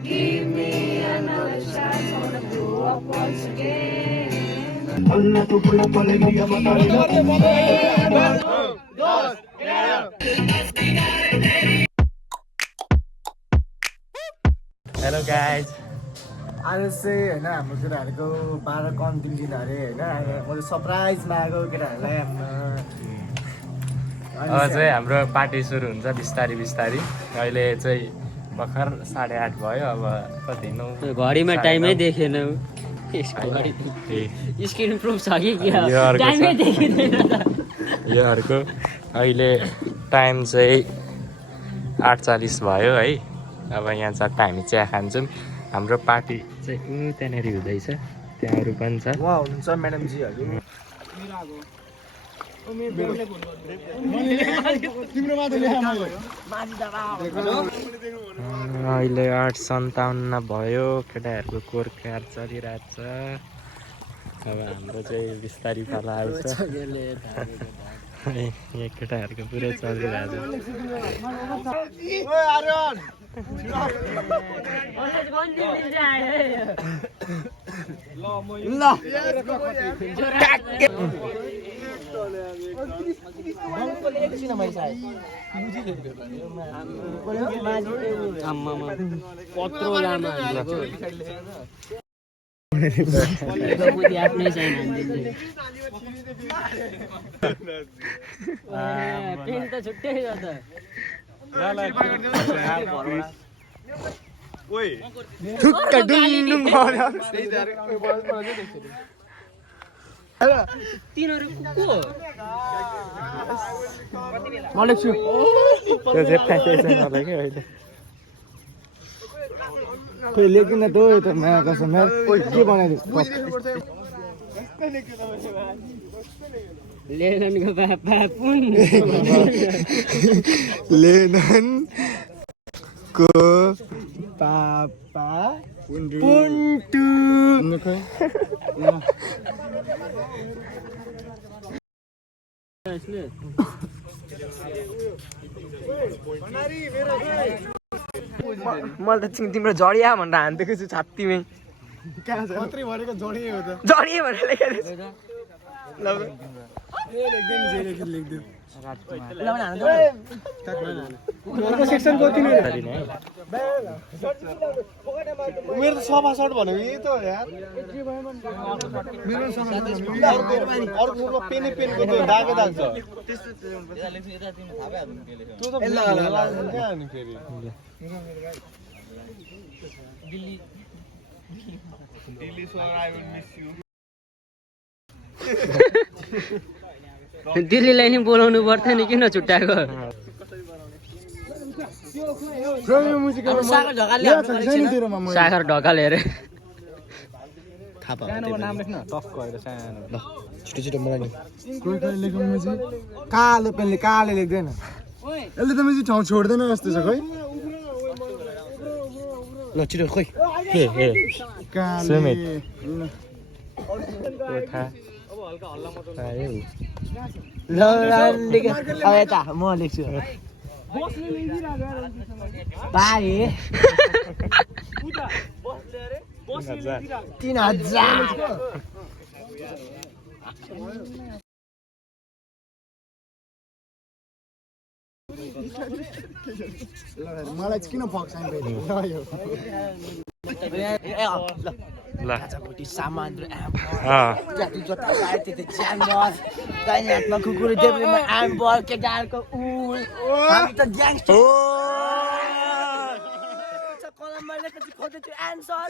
Give me another chance, wanna blow up once again. Hello guys आज चाहिँ होइन हाम्रो केटाहरूको 12 अन्तिम दिन अरे होइन म सरप्राइजमा आएको केटाहरूलाई अब चाहिँ हाम्रो पार्टी सुरु हुन्छ बिस्तारी बिस्तारी अहिले चाहिँ भर्खर 8:30 भयो अब कति 9 घडीमा टाइमै देखेन स्क्रिन प्रुफ छ कि टाइमै देखिँदैन यो अर्को अहिले टाइम चाहिँ 8:40 भयो है अब यहाँ छ हामी चिया खान्छौँ हाम्रो पार्टी चाहिँ त्यहाँनिर हुँदैछ त्यहाँहरू पनि छ उहाँ हुनुहुन्छ म्याडमजीहरू अहिले 8:57 भयो केटाहरूको कोर कार चलिरहेको छ अब हाम्रो चाहिँ बिस्तारी पाला आउँछ यहाँ केटाहरूको पुरै चलिरहेको पत्रो लामा आफ्नै छैन पेन त छुट्टै छ त तिनीहरू को खोइ लेकिन त त नयाँ कसम के बनाइदियो लेननको बाबा पुन लेननको पापा पुन्टु मैले त तिम्रो जडिया भनेर हान्दिएको छु छात्तीमै जडिए भनेर लेखेको मेरो त सफा सर्ट भनेको यही त हो यार अर्को पेन पेनको त्यो दागो दाग छ दिल्लीलाई नि बोलाउनु पर्थ्यो नि किन छुट्याएको सागर ढकाल हेरे छिटो मलाई कालो पेनले काले लेख्दैन यसले त मेरो ठाउँ छोड्दैन जस्तो छ खोइ ल छिटो खोइ सुमित ल अब यता म लेख्छु 3,000 मलाई चाहिँ किन फक्साइन सामान हातमा कुकुर देब्रेमा आम्बल केटाहरूको हामी त ग्याङ्स्टर कलममा लेखेपछि खोजेछु एन्सर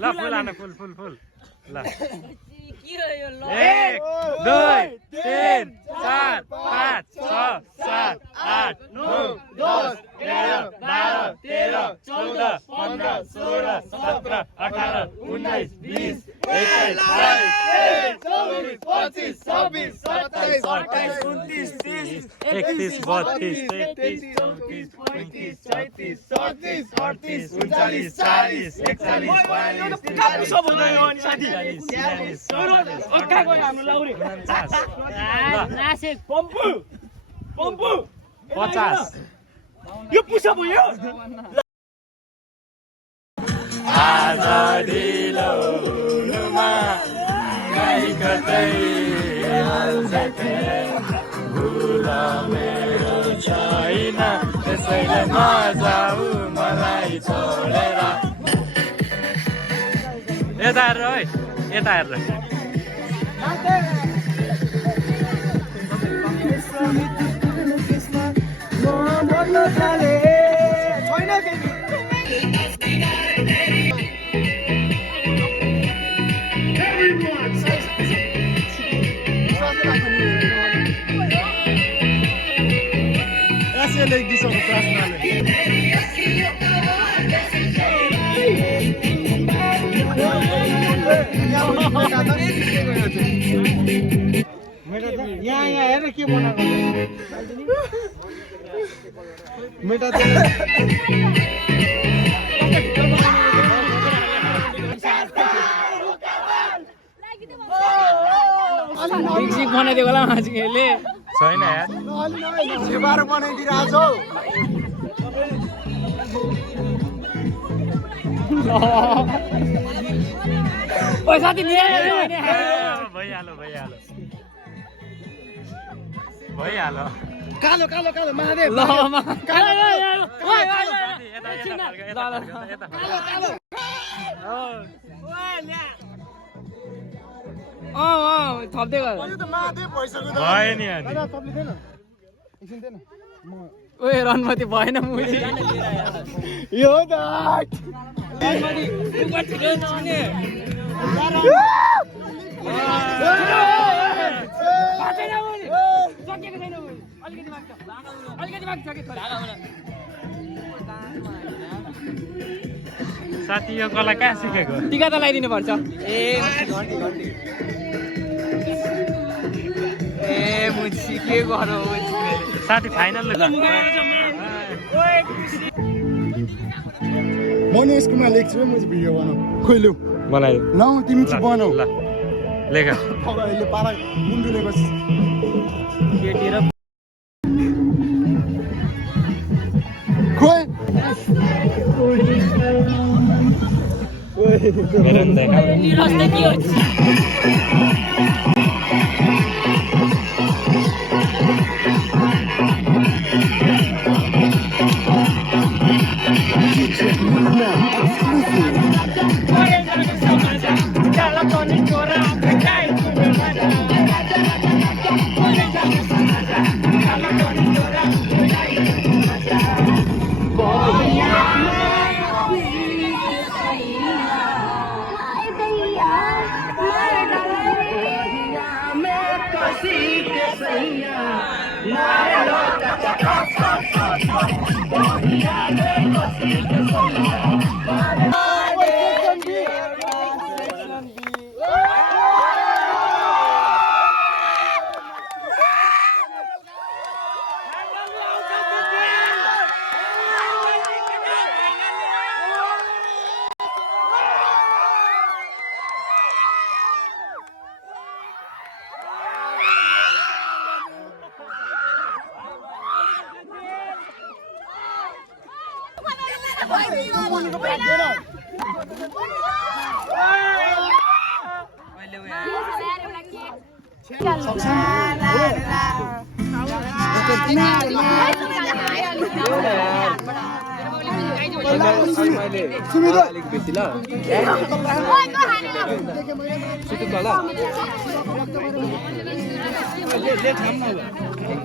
ल फुल हान फुल फुल फुल ल 1 2 3 4 5 6 7 8 9 10 11 12 13 14 15 16 17 18 19 20 21 22 23 24 25 26 27 28 31 32 33 34 35 36 37 38 39 40 41 50 यो पुसा भयो आज ढिलो हुनुमा गाई कतै भुल मेरो छैन त्यसैले नजाऊ मलाई छोडेर यता हेरेर है यता हेरेर यहाँ हेर के बनाएको मेटा बनाइदिएको होला मान्छेले छैन यार सेवारो बनाइदिरहेको छौ पैसा दिने भइहाल्यो कालो कालो कालो महादेव ल थप्दै गर महादेव भइसक्यो भयो नि अनि ओए रनमती भएन मुली यो त साथी यो कला कहाँ सिकेको टिका त लगाइदिनु पर्छ ए मुझी के गरौ साथी फाइनल मनी स्कुलमा लेख्छु म चाहिँ भिडियो बनाऊ खोइ ल्याउ मलाई ल तिमी चाहिँ बनाऊ ल लेख अहिले पारा मुन्डुले बस खोइ हेर नि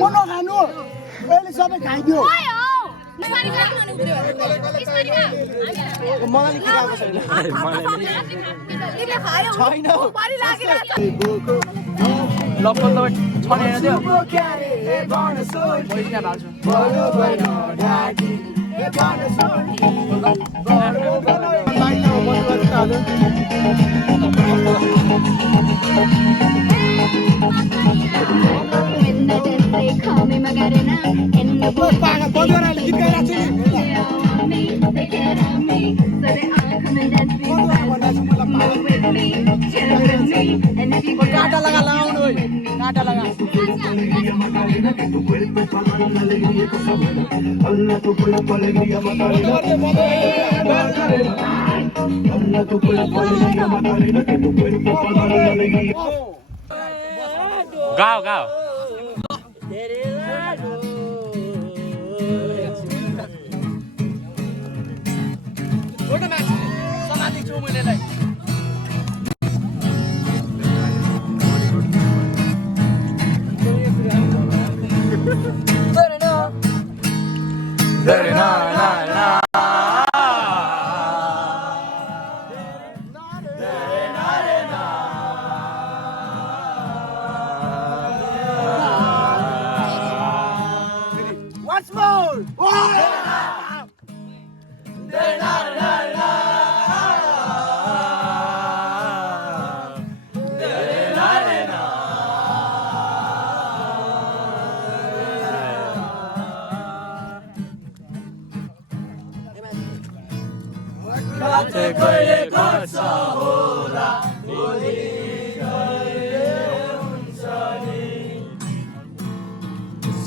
मनो खानु अहिले सबै खाइदियो मलाई किराको छैन लप्पल त छनेर थियो छैन When the dance they call me Macarena. And the boys they all want me, they get on me, so they all come and dance with me. Move with me, chill with me, and if you get out with me. गाओ गाओ Once more!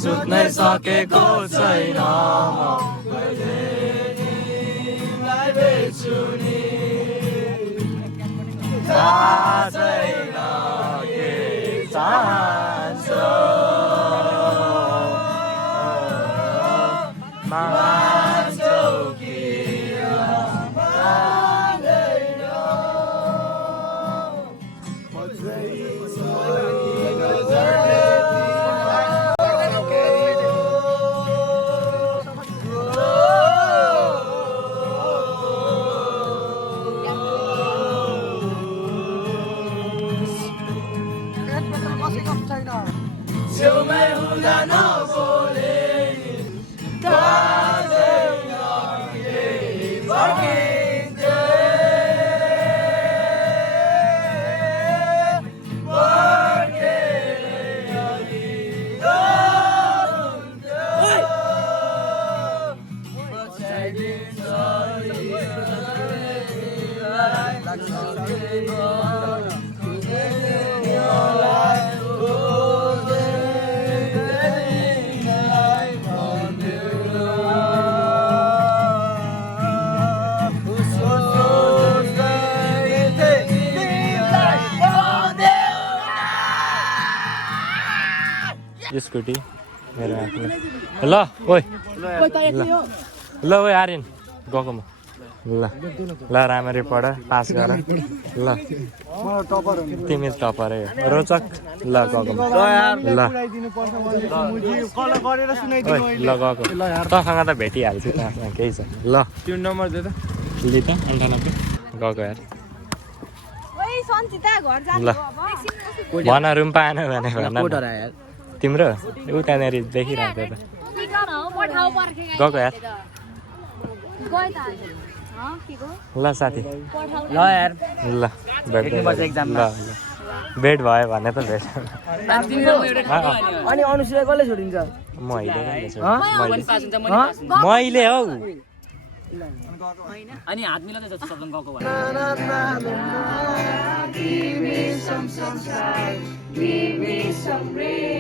सुत्नै सकेको छैन थाहा छैन के चाहन्छौ मान्छौ कि छेउमै हुँदा नबोले थाहा छैन के सकिन्छ स्कुटी मेरो आफ्नो ल ओइ ल ओइ आर्यन गएको म ल ल राम्ररी पढ पास गर ल तिमी टपरै हो रोचक ल गएको ल ल गएको तसँग त भेटिहाल्छु त्यहाँसँग केही छ ल त्यो नम्बर दे त लि त 98 गएको यार ल भन रुम पाएन भने भन तिम्रो ऊ त्यहाँनिर देखिरहेको त गएको यार ल साथी ल यार ल ल भेट भयो भने त भेट अनि अनुसुया कसले छोडिन्छ मैले हौ अनि हात मिलाउँदै जस्तो सक्छन् गएको Give me some sunshine, give me some rain.